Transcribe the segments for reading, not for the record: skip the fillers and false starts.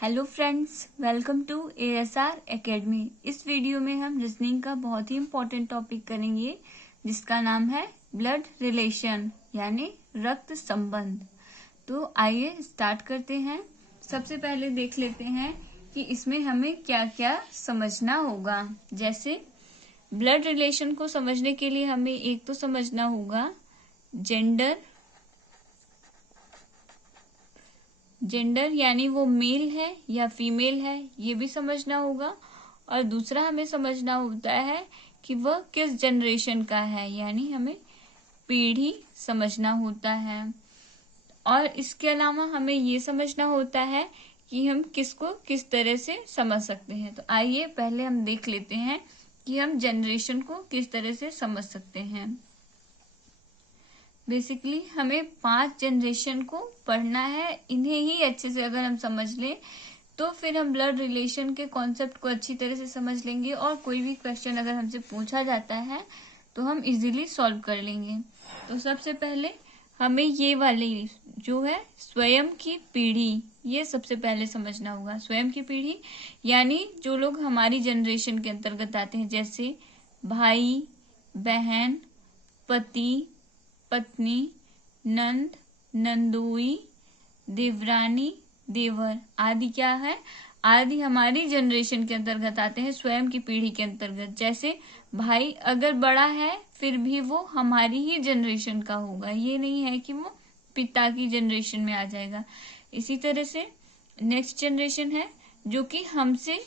Hello friends, welcome to ASR academy. इस video में हम रीजनिंग का बहुत ही इम्पोर्टेंट टॉपिक करेंगे जिसका नाम है ब्लड रिलेशन यानी रक्त संबंध। तो आइए स्टार्ट करते हैं। सबसे पहले देख लेते हैं कि इसमें हमें क्या क्या समझना होगा। जैसे ब्लड रिलेशन को समझने के लिए हमें एक तो समझना होगा जेंडर यानी वो मेल है या फीमेल है, ये भी समझना होगा। और दूसरा हमें समझना होता है कि वह किस जनरेशन का है, यानी हमें पीढ़ी समझना होता है। और इसके अलावा हमें ये समझना होता है कि हम किसको किस तरह से समझ सकते हैं। तो आइए पहले हम देख लेते हैं कि हम जनरेशन को किस तरह से समझ सकते हैं। बेसिकली हमें 5 जनरेशन को पढ़ना है। इन्हें ही अच्छे से अगर हम समझ लें तो फिर हम ब्लड रिलेशन के कॉन्सेप्ट को अच्छी तरह से समझ लेंगे और कोई भी क्वेश्चन अगर हमसे पूछा जाता है तो हम इजीली सॉल्व कर लेंगे। तो सबसे पहले हमें ये वाली जो है स्वयं की पीढ़ी, ये सबसे पहले समझना होगा। स्वयं की पीढ़ी यानी जो लोग हमारी जनरेशन के अंतर्गत आते हैं, जैसे भाई, बहन, पति, पत्नी, नंद, नंदोई, देवरानी, देवर आदि क्या है, आदि हमारी जनरेशन के अंतर्गत आते हैं, स्वयं की पीढ़ी के अंतर्गत। जैसे भाई अगर बड़ा है फिर भी वो हमारी ही जनरेशन का होगा, ये नहीं है कि वो पिता की जनरेशन में आ जाएगा। इसी तरह से नेक्स्ट जनरेशन है जो कि हमसे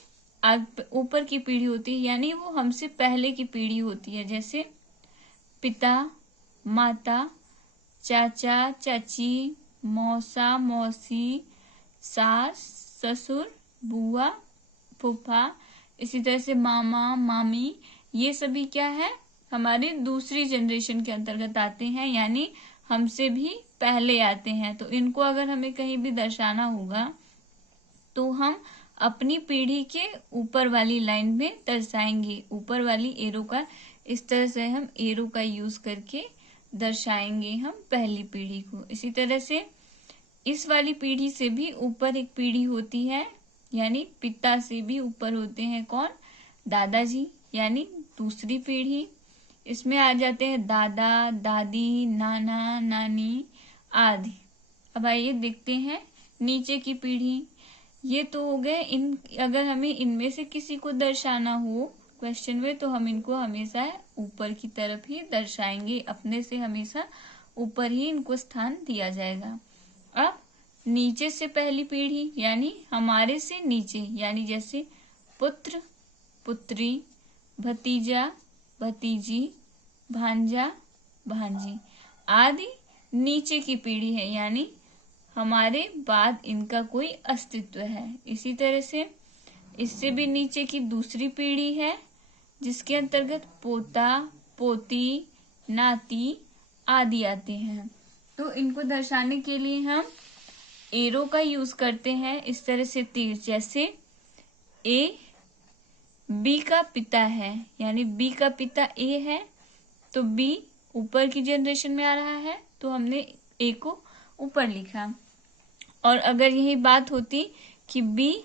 ऊपर की पीढ़ी होती है, यानी वो हमसे पहले की पीढ़ी होती है। जैसे पिता, माता, चाचा, चाची, मौसा, मौसी, सास, ससुर, बुआ, फूफा, इसी तरह से मामा, मामी, ये सभी क्या है, हमारी दूसरी जनरेशन के अंतर्गत आते हैं, यानी हमसे भी पहले आते हैं। तो इनको अगर हमें कहीं भी दर्शाना होगा तो हम अपनी पीढ़ी के ऊपर वाली लाइन में दर्शाएंगे। ऊपर वाली एरो का इस तरह से हम एरो का यूज करके दर्शाएंगे हम पहली पीढ़ी को। इसी तरह से इस वाली पीढ़ी से भी ऊपर एक पीढ़ी होती है, यानी पिता से भी ऊपर होते हैं कौन, दादाजी, यानी दूसरी पीढ़ी। इसमें आ जाते हैं दादा, दादी, नाना, नानी आदि। अब आइए देखते हैं नीचे की पीढ़ी। ये तो हो गए इन, अगर हमें इनमें से किसी को दर्शाना हो क्वेश्चन में तो हम इनको हमेशा ऊपर की तरफ ही दर्शाएंगे, अपने से हमेशा ऊपर ही इनको स्थान दिया जाएगा। अब नीचे से पहली पीढ़ी यानी हमारे से नीचे, यानी जैसे पुत्र, पुत्री, भतीजा, भतीजी, भांजा, भांजी आदि नीचे की पीढ़ी है, यानी हमारे बाद इनका कोई अस्तित्व है। इसी तरह से इससे भी नीचे की दूसरी पीढ़ी है जिसके अंतर्गत पोता, पोती, नाती आदि आते हैं। तो इनको दर्शाने के लिए हम एरो का यूज करते हैं, इस तरह से तीर। जैसे ए बी का पिता है, यानी बी का पिता ए है, तो बी ऊपर की जनरेशन में आ रहा है तो हमने ए को ऊपर लिखा। और अगर यही बात होती कि बी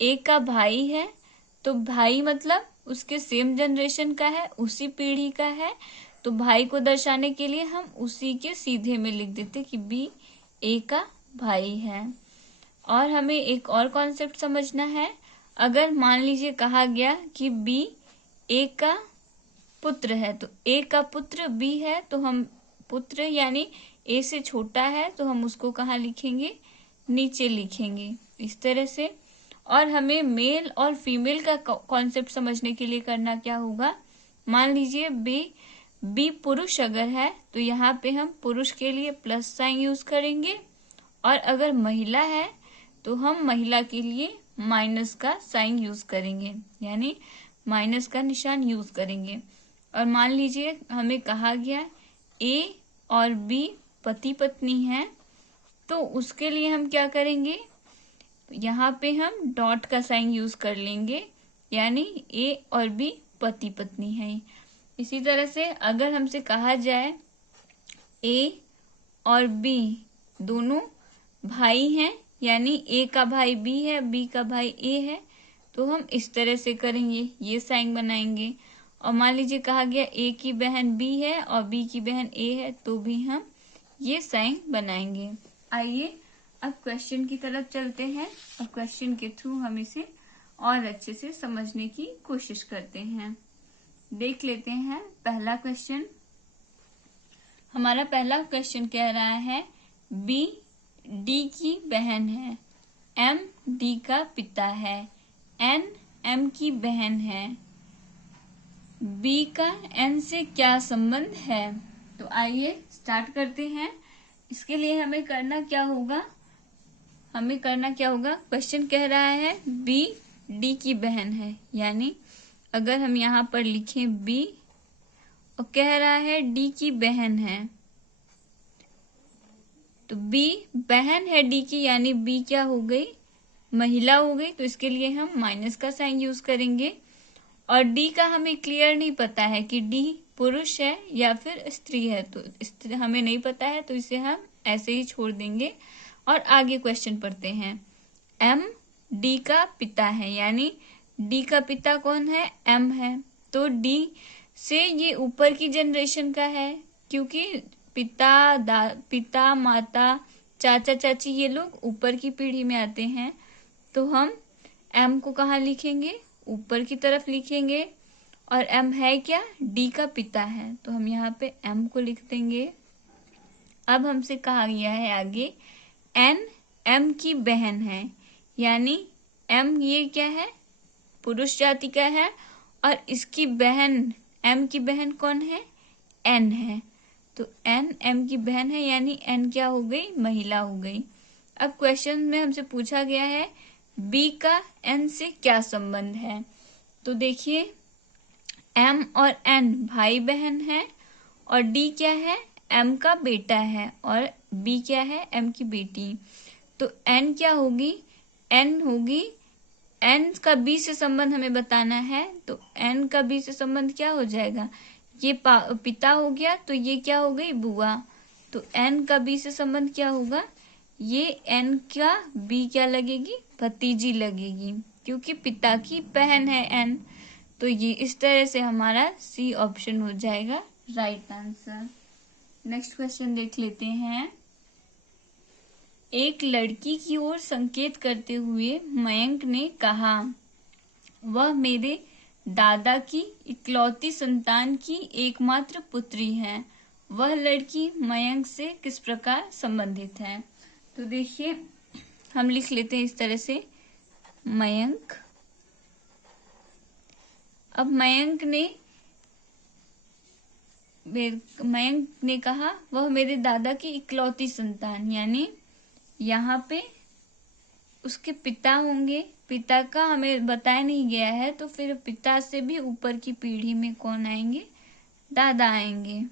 ए का भाई है तो भाई मतलब उसके सेम जनरेशन का है, उसी पीढ़ी का है, तो भाई को दर्शाने के लिए हम उसी के सीधे में लिख देते कि बी ए का भाई है। और हमें एक और कॉन्सेप्ट समझना है। अगर मान लीजिए कहा गया कि बी ए का पुत्र है, तो ए का पुत्र बी है, तो हम पुत्र यानी ए से छोटा है तो हम उसको कहाँ लिखेंगे, नीचे लिखेंगे, इस तरह से। और हमें मेल और फीमेल का कॉन्सेप्ट समझने के लिए करना क्या होगा, मान लीजिए बी पुरुष अगर है तो यहाँ पे हम पुरुष के लिए प्लस साइन यूज करेंगे, और अगर महिला है तो हम महिला के लिए माइनस का साइन यूज करेंगे, यानी माइनस का निशान यूज करेंगे। और मान लीजिए हमें कहा गया ए और बी पति पत्नी हैं, तो उसके लिए हम क्या करेंगे, यहाँ पे हम डॉट का साइन यूज कर लेंगे, यानी ए और बी पति पत्नी हैं। इसी तरह से अगर हमसे कहा जाए ए और बी दोनों भाई हैं यानी ए का भाई बी है, बी का भाई ए है, तो हम इस तरह से करेंगे, ये साइन बनाएंगे। और मान लीजिए कहा गया ए की बहन बी है और बी की बहन ए है, तो भी हम ये साइन बनाएंगे। आइए अब क्वेश्चन की तरफ चलते हैं और क्वेश्चन के थ्रू हम इसे और अच्छे से समझने की कोशिश करते हैं। देख लेते हैं पहला क्वेश्चन। हमारा पहला क्वेश्चन कह रहा है बी डी की बहन है, एम डी का पिता है, एन एम की बहन है, बी का एन से क्या संबंध है। तो आइए स्टार्ट करते हैं। इसके लिए हमें करना क्या होगा, क्वेश्चन कह रहा है बी डी की बहन है, यानी अगर हम यहाँ पर लिखें बी और कह रहा है डी की बहन है, तो बी बहन है डी की, यानी बी क्या हो गई, महिला हो गई, तो इसके लिए हम माइनस का साइन यूज करेंगे। और डी का हमें क्लियर नहीं पता है कि डी पुरुष है या फिर स्त्री है, तो हमें नहीं पता है, तो इसे हम ऐसे ही छोड़ देंगे और आगे क्वेश्चन पढ़ते हैं। एम डी का पिता है, यानी डी का पिता कौन है, एम है, तो डी से ये ऊपर की जनरेशन का है, क्योंकि पिता माता चाचा चाची ये लोग ऊपर की पीढ़ी में आते हैं, तो हम एम को कहाँ लिखेंगे, ऊपर की तरफ लिखेंगे। और एम है क्या, डी का पिता है, तो हम यहाँ पे एम को लिख देंगे। अब हमसे कहा गया है आगे एन एम की बहन है, यानी एम ये क्या है, पुरुष जाति का है, और इसकी बहन एम की बहन कौन है, एन है, तो एन एम की बहन है, यानी एन क्या हो गई, महिला हो गई। अब क्वेश्चन में हमसे पूछा गया है बी का एन से क्या संबंध है। तो देखिए एम और एन भाई बहन है और डी क्या है, एम का बेटा है और बी क्या है, एम की बेटी। तो एन क्या होगी, एन होगी, एन का बी से संबंध हमें बताना है, तो एन का बी से संबंध क्या हो जाएगा, ये पिता हो गया, तो ये क्या हो गई, बुआ। तो एन का बी से संबंध क्या होगा, ये एन का बी क्या लगेगी, भतीजी लगेगी, क्योंकि पिता की बहन है एन। तो ये इस तरह से हमारा सी ऑप्शन हो जाएगा राइट आंसर। नेक्स्ट क्वेश्चन देख लेते हैं। एक लड़की की ओर संकेत करते हुए मयंक ने कहा, वह मेरे दादा की इकलौती संतान की एकमात्र पुत्री है। वह लड़की मयंक से किस प्रकार संबंधित है। तो देखिए हम लिख लेते हैं इस तरह से, मयंक। अब मयंक ने कहा वह मेरे दादा की इकलौती संतान, यानी यहाँ पे उसके पिता होंगे, पिता का हमें बताया नहीं गया है, तो फिर पिता से भी ऊपर की पीढ़ी में कौन आएंगे, दादा आएंगे।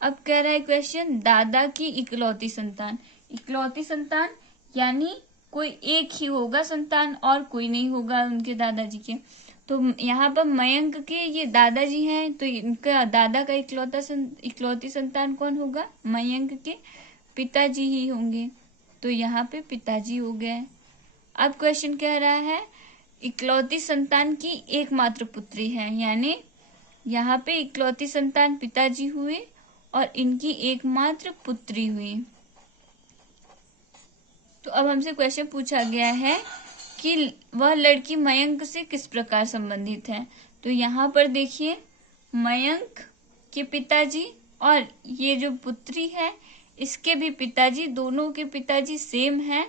अब कह रहा है क्वेश्चन दादा की इकलौती संतान, इकलौती संतान यानी कोई एक ही होगा संतान और कोई नहीं होगा उनके दादाजी के। तो यहाँ पर मयंक के ये दादाजी हैं, तो इनका दादा का इकलौती संतान कौन होगा, मयंक के पिताजी ही होंगे, तो यहाँ पे पिताजी हो गए। अब क्वेश्चन कह रहा है इकलौती संतान की एकमात्र पुत्री है, यानी यहाँ पे इकलौती संतान पिताजी हुए और इनकी एकमात्र पुत्री हुई। तो अब हमसे क्वेश्चन पूछा गया है कि वह लड़की मयंक से किस प्रकार संबंधित है। तो यहाँ पर देखिए मयंक के पिताजी और ये जो पुत्री है इसके भी पिताजी, दोनों के पिताजी सेम हैं,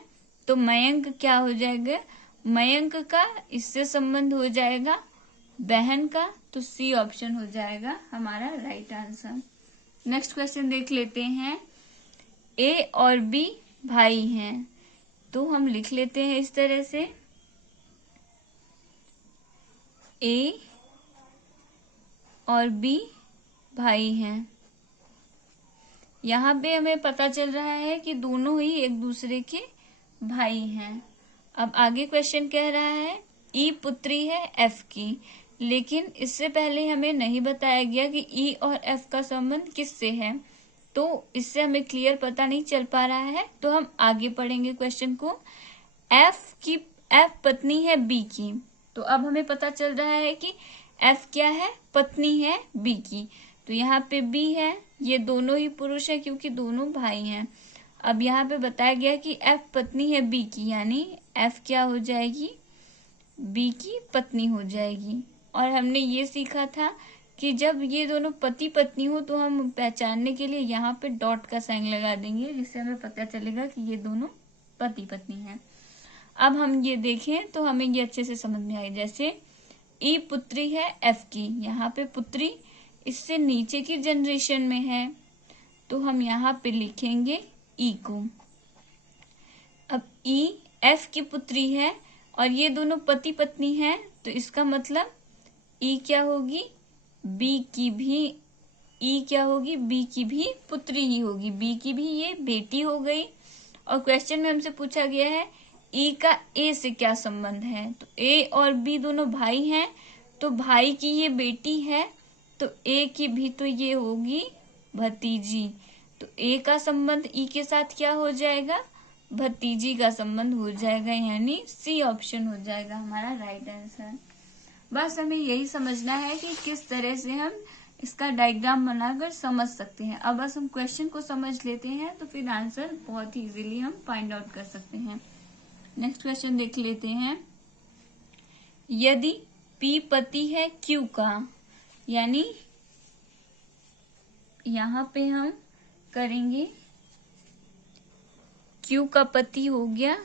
तो मयंक क्या हो जाएगा, मयंक का इससे संबंध हो जाएगा बहन का, तो सी ऑप्शन हो जाएगा हमारा राइट आंसर। नेक्स्ट क्वेश्चन देख लेते हैं। ए और बी भाई हैं, तो हम लिख लेते हैं इस तरह से, ए और बी भाई हैं। यहाँ पे हमें पता चल रहा है कि दोनों ही एक दूसरे के भाई हैं। अब आगे क्वेश्चन कह रहा है ई पुत्री है एफ की, लेकिन इससे पहले हमें नहीं बताया गया कि ई और एफ का संबंध किससे है। तो इससे हमें क्लियर पता नहीं चल पा रहा है, तो हम आगे पढ़ेंगे क्वेश्चन को। एफ पत्नी है बी की। तो अब हमें पता चल रहा है कि एफ क्या है, पत्नी है बी की। तो यहाँ पे बी है, ये दोनों ही पुरुष है क्योंकि दोनों भाई हैं। अब यहाँ पे बताया गया कि एफ पत्नी है बी की, यानी एफ क्या हो जाएगी, बी की पत्नी हो जाएगी। और हमने ये सीखा था कि जब ये दोनों पति पत्नी हो तो हम पहचानने के लिए यहाँ पे डॉट का साइन लगा देंगे, जिससे हमें पता चलेगा कि ये दोनों पति पत्नी हैं। अब हम ये देखें तो हमें ये अच्छे से समझ में आए। जैसे ई पुत्री है एफ की, यहाँ पे पुत्री इससे नीचे की जनरेशन में है, तो हम यहाँ पे लिखेंगे ई को। अब ई एफ की पुत्री है और ये दोनों पति पत्नी हैं, तो इसका मतलब ई क्या होगी, बी की भी, ई क्या होगी, बी की भी पुत्री ही होगी, बी की भी ये बेटी हो गई। और क्वेश्चन में हमसे पूछा गया है ई का ए से क्या संबंध है, तो ए और बी दोनों भाई हैं, तो भाई की ये बेटी है, तो ए की भी तो ये होगी भतीजी। तो ए का संबंध ई के साथ क्या हो जाएगा, भतीजी का संबंध हो जाएगा, यानी सी ऑप्शन हो जाएगा हमारा राइट आंसर। बस हमें यही समझना है कि किस तरह से हम इसका डायग्राम बनाकर समझ सकते हैं। अब बस हम क्वेश्चन को समझ लेते हैं तो फिर आंसर बहुत ही इजीली हम फाइंड आउट कर सकते हैं। नेक्स्ट क्वेश्चन देख लेते हैं। यदि P पति है Q का, यानी यहाँ पे हम करेंगे Q का पति हो गया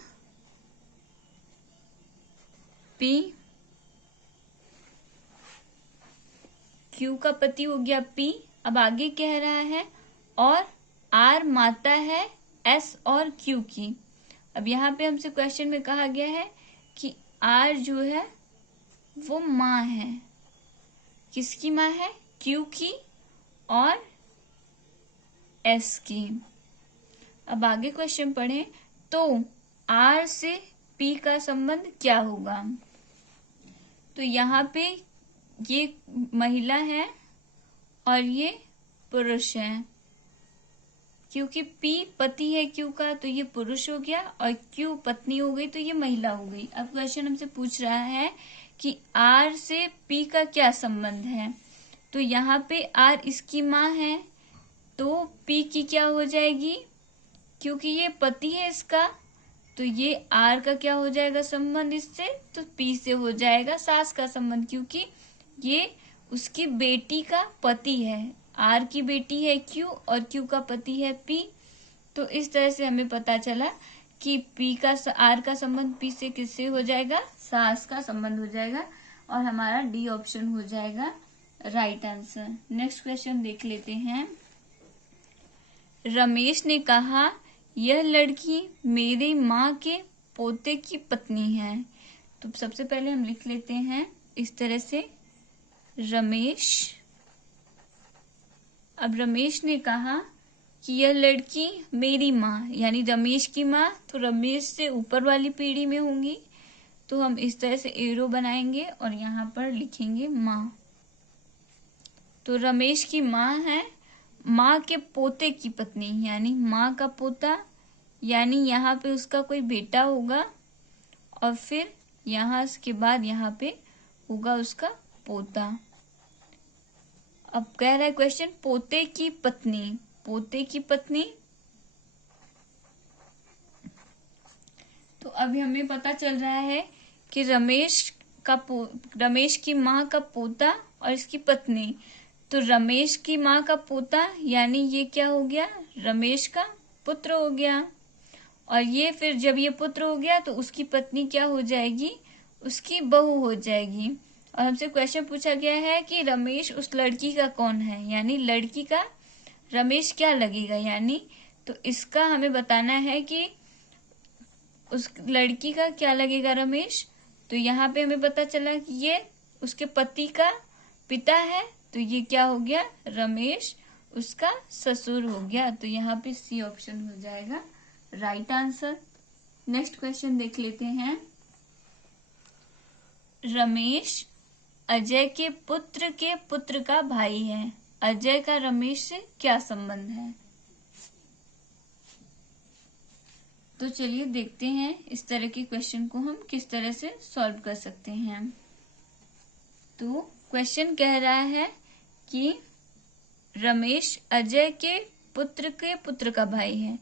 P, Q का पति हो गया P। अब आगे कह रहा है और R माता है S और Q की। अब यहाँ पे हमसे क्वेश्चन में कहा गया है कि R जो है वो माँ है, किसकी माँ है, Q की और S की। अब आगे क्वेश्चन पढ़ें तो R से P का संबंध क्या होगा। तो यहाँ पे ये महिला है और ये पुरुष है, क्योंकि P पति है Q का तो ये पुरुष हो गया और Q पत्नी हो गई तो ये महिला हो गई। अब क्वेश्चन हमसे पूछ रहा है कि R से P का क्या संबंध है। तो यहाँ पे R इसकी माँ है, तो P की क्या हो जाएगी, क्योंकि ये पति है इसका, तो ये R का क्या हो जाएगा संबंध इससे, तो P से हो जाएगा सास का संबंध, क्योंकि ये उसकी बेटी का पति है। R की बेटी है Q और Q का पति है P। तो इस तरह से हमें पता चला कि R का संबंध P से किससे हो जाएगा, सास का संबंध हो जाएगा, और हमारा डी ऑप्शन हो जाएगा राइट आंसर। नेक्स्ट क्वेश्चन देख लेते हैं। रमेश ने कहा यह लड़की मेरी माँ के पोते की पत्नी है। तो सबसे पहले हम लिख लेते हैं इस तरह से रमेश। अब रमेश ने कहा कि यह लड़की मेरी माँ, यानी रमेश की माँ, तो रमेश से ऊपर वाली पीढ़ी में होंगी, तो हम इस तरह से एरो बनाएंगे और यहाँ पर लिखेंगे माँ। तो रमेश की माँ है, माँ के पोते की पत्नी, यानी माँ का पोता, यानी यहाँ पे उसका कोई बेटा होगा, और फिर यहाँ के बाद यहाँ पे होगा उसका पोता। अब कह रहा है क्वेश्चन पोते की पत्नी, पोते की पत्नी। तो अभी हमें पता चल रहा है कि रमेश की माँ का पोता और इसकी पत्नी। तो रमेश की माँ का पोता यानी ये क्या हो गया, रमेश का पुत्र हो गया, और ये फिर जब ये पुत्र हो गया तो उसकी पत्नी क्या हो जाएगी, उसकी बहू हो जाएगी। और हमसे क्वेश्चन पूछा गया है कि रमेश उस लड़की का कौन है, यानी लड़की का रमेश क्या लगेगा, यानी तो इसका हमें बताना है कि उस लड़की का क्या लगेगा रमेश। तो यहाँ पे हमें पता चला कि ये उसके पति का पिता है, तो ये क्या हो गया, रमेश उसका ससुर हो गया। तो यहाँ पे सी ऑप्शन हो जाएगा राइट आंसर। नेक्स्ट क्वेश्चन देख लेते हैं। रमेश अजय के पुत्र का भाई है। अजय का रमेश से क्या संबंध है। तो चलिए देखते हैं इस तरह के क्वेश्चन को हम किस तरह से सॉल्व कर सकते हैं। तो क्वेश्चन कह रहा है कि रमेश अजय के पुत्र का भाई है।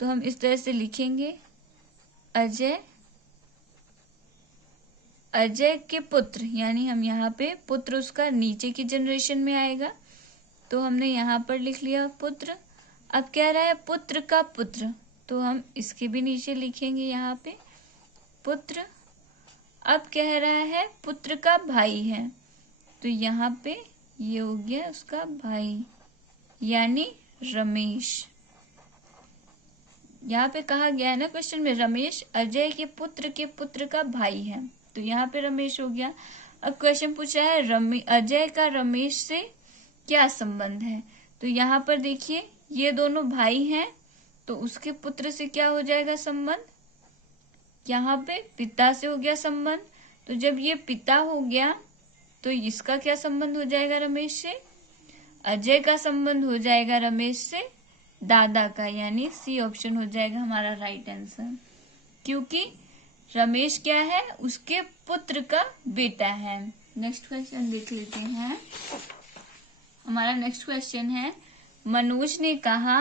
तो हम इस तरह से लिखेंगे, अजय के पुत्र, यानी हम यहाँ पे पुत्र उसका नीचे की जनरेशन में आएगा, तो हमने यहाँ पर लिख लिया पुत्र। अब कह रहा है पुत्र का पुत्र, तो हम इसके भी नीचे लिखेंगे यहाँ पे पुत्र। अब कह रहा है पुत्र का भाई है, तो यहाँ पे ये हो गया उसका भाई, यानी रमेश। यहाँ पे कहा गया है ना क्वेश्चन में, रमेश अजय के पुत्र का भाई है, तो यहाँ पे रमेश हो गया। अब क्वेश्चन पूछा है अजय का रमेश से क्या संबंध है। तो यहाँ पर देखिए ये दोनों भाई हैं, तो उसके पुत्र से क्या हो जाएगा संबंध, यहाँ पे पिता से हो गया संबंध। तो जब ये पिता हो गया तो इसका क्या संबंध हो जाएगा रमेश से, अजय का संबंध हो जाएगा रमेश से दादा का, यानी सी ऑप्शन हो जाएगा हमारा राइट आंसर, क्योंकि रमेश क्या है, उसके पुत्र का बेटा है। नेक्स्ट क्वेश्चन देख लेते हैं। हमारा नेक्स्ट क्वेश्चन है, मनोज ने कहा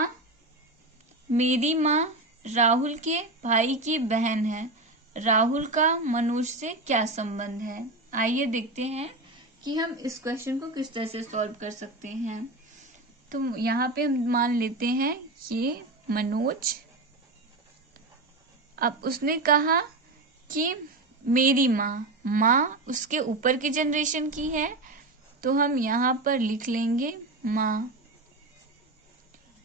मेरी माँ राहुल के भाई की बहन है, राहुल का मनोज से क्या संबंध है। आइए देखते हैं कि हम इस क्वेश्चन को किस तरह से सॉल्व कर सकते हैं। तो यहाँ पे हम मान लेते हैं ये मनोज, अब उसने कहा कि मेरी माँ उसके ऊपर की जनरेशन की है, तो हम यहाँ पर लिख लेंगे माँ।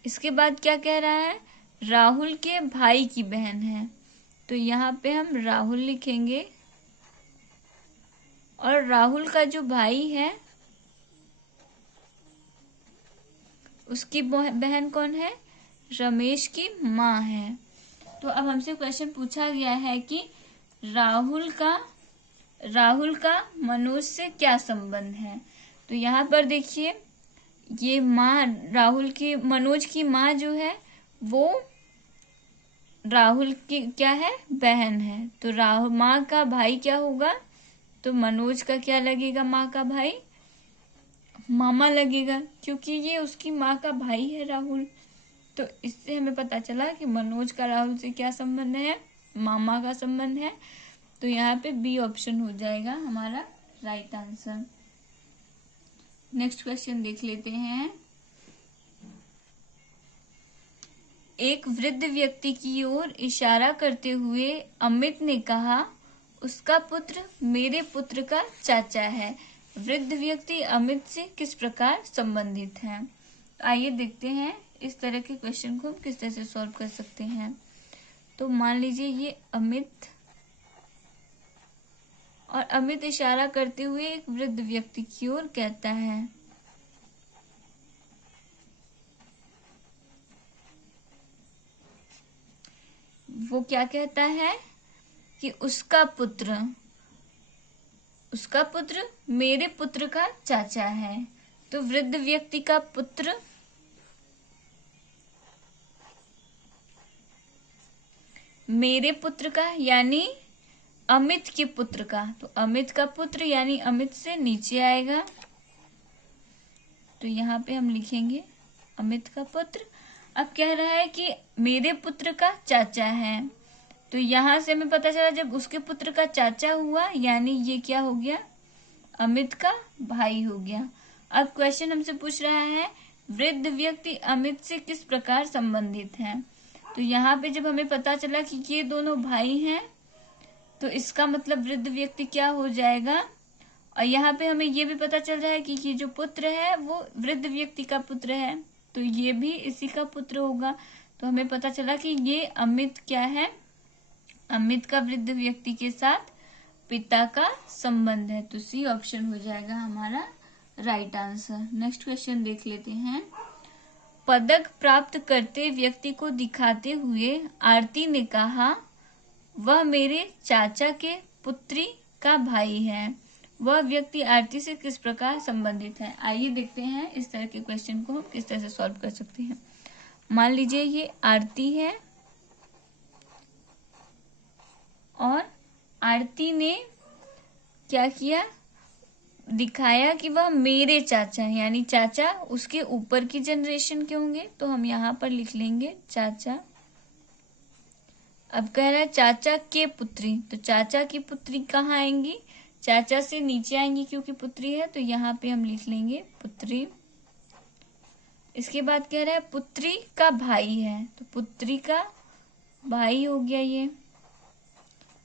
इसके बाद क्या कह रहा है, राहुल के भाई की बहन है, तो यहाँ पे हम राहुल लिखेंगे, और राहुल का जो भाई है उसकी बहन कौन है, रमेश की माँ है। तो अब हमसे क्वेश्चन पूछा गया है कि राहुल का मनोज से क्या संबंध है। तो यहाँ पर देखिए ये माँ मनोज की माँ जो है वो राहुल की क्या है, बहन है। तो माँ का भाई क्या होगा, तो मनोज का क्या लगेगा, माँ का भाई मामा लगेगा, क्योंकि ये उसकी माँ का भाई है राहुल। तो इससे हमें पता चला कि मनोज का राहुल से क्या संबंध है, मामा का संबंध है। तो यहाँ पे बी ऑप्शन हो जाएगा हमारा राइट आंसर। नेक्स्ट क्वेश्चन देख लेते हैं। एक वृद्ध व्यक्ति की ओर इशारा करते हुए अमित ने कहा उसका पुत्र मेरे पुत्र का चाचा है। वृद्ध व्यक्ति अमित से किस प्रकार संबंधित है। आइए देखते हैं इस तरह के क्वेश्चन को हम किस तरह से सॉल्व कर सकते हैं। तो मान लीजिए ये अमित, और अमित इशारा करते हुए एक वृद्ध व्यक्ति की ओर कहता है, वो क्या कहता है कि उसका पुत्र मेरे पुत्र का चाचा है। तो वृद्ध व्यक्ति का पुत्र मेरे पुत्र का, यानी अमित के पुत्र का, तो अमित का पुत्र यानी अमित से नीचे आएगा, तो यहाँ पे हम लिखेंगे अमित का पुत्र। अब कह रहा है कि मेरे पुत्र का चाचा है, तो यहाँ से हमें पता चला जब उसके पुत्र का चाचा हुआ यानी ये क्या हो गया, अमित का भाई हो गया। अब क्वेश्चन हमसे पूछ रहा है वृद्ध व्यक्ति अमित से किस प्रकार संबंधित है। तो यहाँ पे जब हमें पता चला कि ये दोनों भाई हैं, तो इसका मतलब वृद्ध व्यक्ति क्या हो जाएगा, और यहाँ पे हमें ये भी पता चल रहा है कि ये जो पुत्र है वो वृद्ध व्यक्ति का पुत्र है, तो ये भी इसी का पुत्र होगा। तो हमें पता चला कि ये अमित क्या है, अमित का वृद्ध व्यक्ति के साथ पिता का संबंध है। तो सी ऑप्शन हो जाएगा हमारा राइट आंसर। नेक्स्ट क्वेश्चन देख लेते हैं। पदक प्राप्त करते व्यक्ति को दिखाते हुए आरती ने कहा वह मेरे चाचा के पुत्री का भाई है। वह व्यक्ति आरती से किस प्रकार संबंधित है। आइए देखते हैं इस तरह के क्वेश्चन को हम किस तरह से सॉल्व कर सकते हैं। मान लीजिए ये आरती है आरती ने क्या किया, दिखाया कि वह मेरे चाचा, यानी चाचा उसके ऊपर की जनरेशन के होंगे, तो हम यहाँ पर लिख लेंगे चाचा। अब कह रहा है चाचा के पुत्री, तो चाचा की पुत्री कहाँ आएंगी, चाचा से नीचे आएंगी क्योंकि पुत्री है, तो यहाँ पे हम लिख लेंगे पुत्री। इसके बाद कह रहा है पुत्री का भाई है, तो पुत्री का भाई हो गया ये।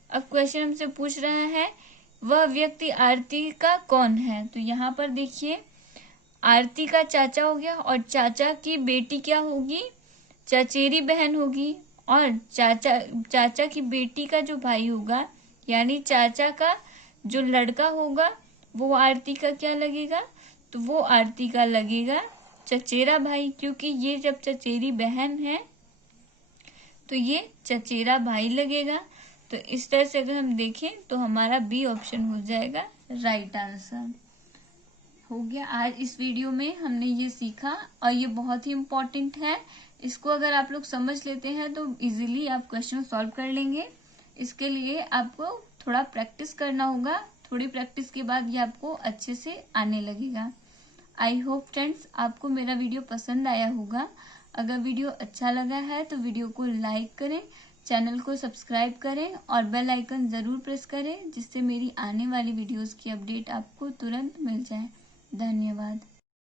अब क्वेश्चन हमसे पूछ रहा है वह व्यक्ति आरती का कौन है, तो यहाँ पर देखिए आरती का चाचा हो गया, और चाचा की बेटी क्या होगी, चचेरी बहन होगी, और चाचा की बेटी का जो भाई होगा, यानी चाचा का जो लड़का होगा वो आरती का क्या लगेगा, तो वो आरती का लगेगा चचेरा भाई, क्योंकि ये जब चचेरी बहन है तो ये चचेरा भाई लगेगा। तो इस तरह से अगर हम देखें तो हमारा बी ऑप्शन हो जाएगा राइट आंसर। हो गया। आज इस वीडियो में हमने ये सीखा और ये बहुत ही इम्पोर्टेंट है। इसको अगर आप लोग समझ लेते हैं तो इजीली आप क्वेश्चन सॉल्व कर लेंगे। इसके लिए आपको थोड़ा प्रैक्टिस करना होगा, थोड़ी प्रैक्टिस के बाद ये आपको अच्छे से आने लगेगा। आई होप फ्रेंड्स आपको मेरा वीडियो पसंद आया होगा। अगर वीडियो अच्छा लगा है तो वीडियो को लाइक करें, चैनल को सब्सक्राइब करें और बेल आइकन ज़रूर प्रेस करें, जिससे मेरी आने वाली वीडियोस की अपडेट आपको तुरंत मिल जाए। धन्यवाद।